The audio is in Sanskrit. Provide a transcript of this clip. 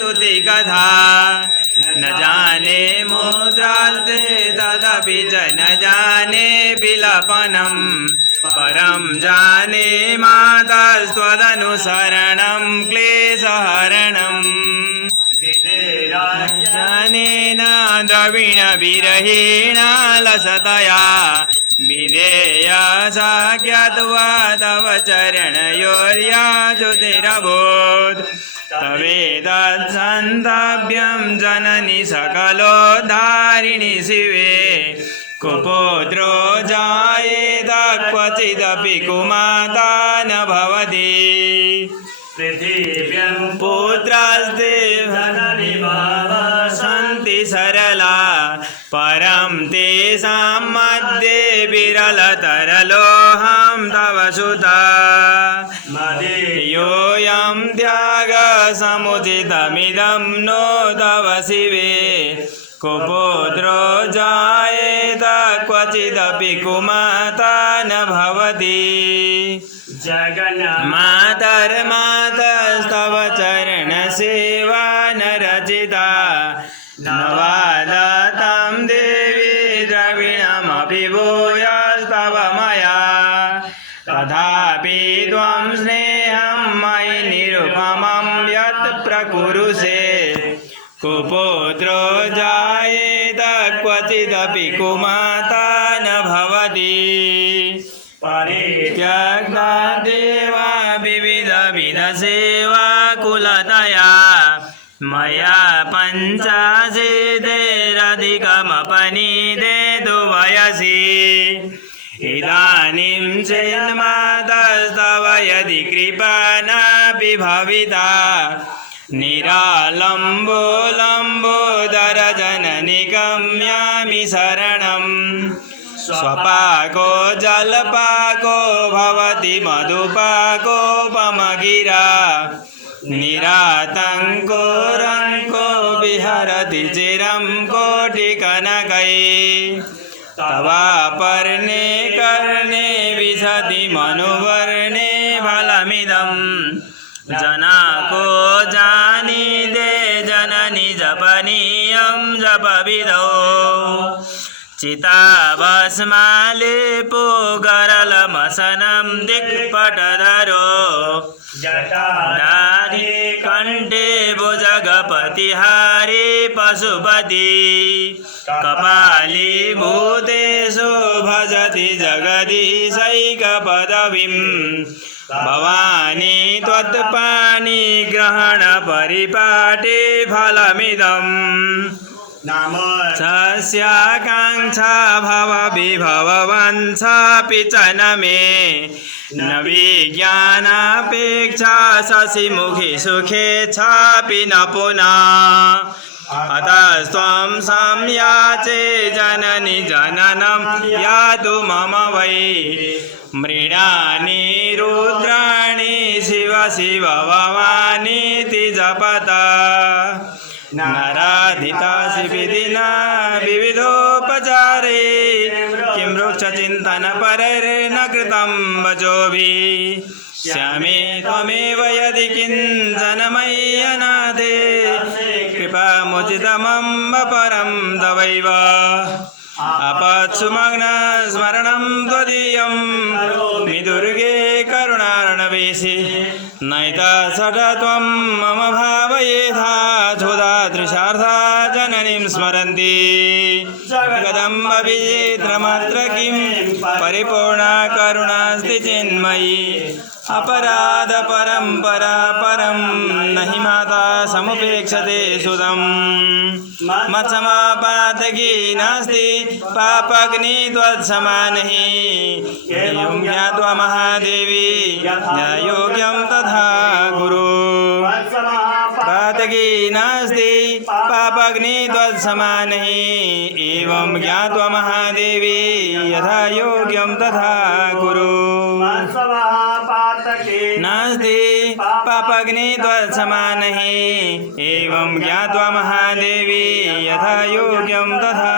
स्तुति कथा न जाने मुद्रास्ते तदपि च न जाने विलपनं परं जाने मातस्त्वदनुसरणं क्लेशहरणम् ज्ञानेन द्रविणविरहेण लसतया विधेया सा ज्ञात्वा तव चरणयोर्याच्युतिरभूत् तवेतत्सन्ताभ्यं जननि सकलोद्धारिणि शिवे कुपुत्रो जायेत क्वचिदपि कुमाता न भवति पृथिव्यां पुत्रास्ते जननि सन्ति सरला परं तेषां मध्ये विरलतरलोऽहं तव सुता योऽयं त्यागसमुचितमिदं नो तव शिवे कुपुत्रो जायेत क्वचिदपि कुमाता न भवति मातर्मातस्तव चरणसेवा न रचिता न वादतां देवी द्रविणमपि भूयस्तव मया तथापि त्वं स्नेहं मयि निरुपमं यत् प्रकुरुषे कुपुत्रो जायेत क्वचिदपि कुमाता न भवति परित्यक्ता देवा विविधविधसेवा कुलतया मया पञ्चाशेतेरधिकमपनीते तु वयसि इदानीं चेन्मातस्तव यदि कृपा नापि भविता निरालम्बो लम्बोदरजननि गम्यामि शरणम् स्वपाको जलपाको भवति मधुपाकोपमगिरा निरातङ्को रङ्को विहरति चिरं कोटिकनकै तवापर्णे कर्णे विशति मनुवर्णे फलमिदं जनाको जानीते जननि जपनीयं जपविदो चिताभस्मालेपो गरलमसनं दिक्पटधरो जटाधारी कण्ठे भुजगपतिहारी पशुपति कपालीभूतेषु भजति जगदीशैकपदवीं भवानी त्वत्पाणिग्रहणपरिपाटे फलमिदम् सस्याकाङ्क्षा भवविभववंशापि च न मे न विज्ञानापेक्षा शशिमुखि सुखेच्छापि न पुनः अतस्त्वं संयाचे जननि जननं यातु मम वै मृडानि रुद्राणि शिव शिव भवानीति जपता नाराधितासि विधिना विविधोपचारे किं वृक्षचिन्तनपरैर्न कृतं वचोभिः श्यामे त्वमेव यदि किञ्चन मयि अनाथे कृपामुचितमम्ब परं तवैव आपत्सुमग्नस्मरणं त्वदीयं दुर्गे करुणार्णवेशे नैतसठ त्वं मम भावयेथा धुधादृशार्था जननीं स्मरन्ति जगदम्बविचित्रमत्र किं परिपूर्णा करुणास्ति चिन्मयी अपराध परंपरा परम नहि माता समुपेक्षते सुदम् मत्समापातकी नास्ति पापग्नि त्वत्समानहि एवं ज्ञात्वा महादेवी योग्यं तथा गुरु पातकी नास्ति पापग्नि त्वत्समानहि एवं ज्ञात्वा महादेवी यथा योग्यं तथा गुरु नास्ति पापग्नि त्वत्समानहि एवं ज्ञात्वा महादेवी यथा योग्यं तथा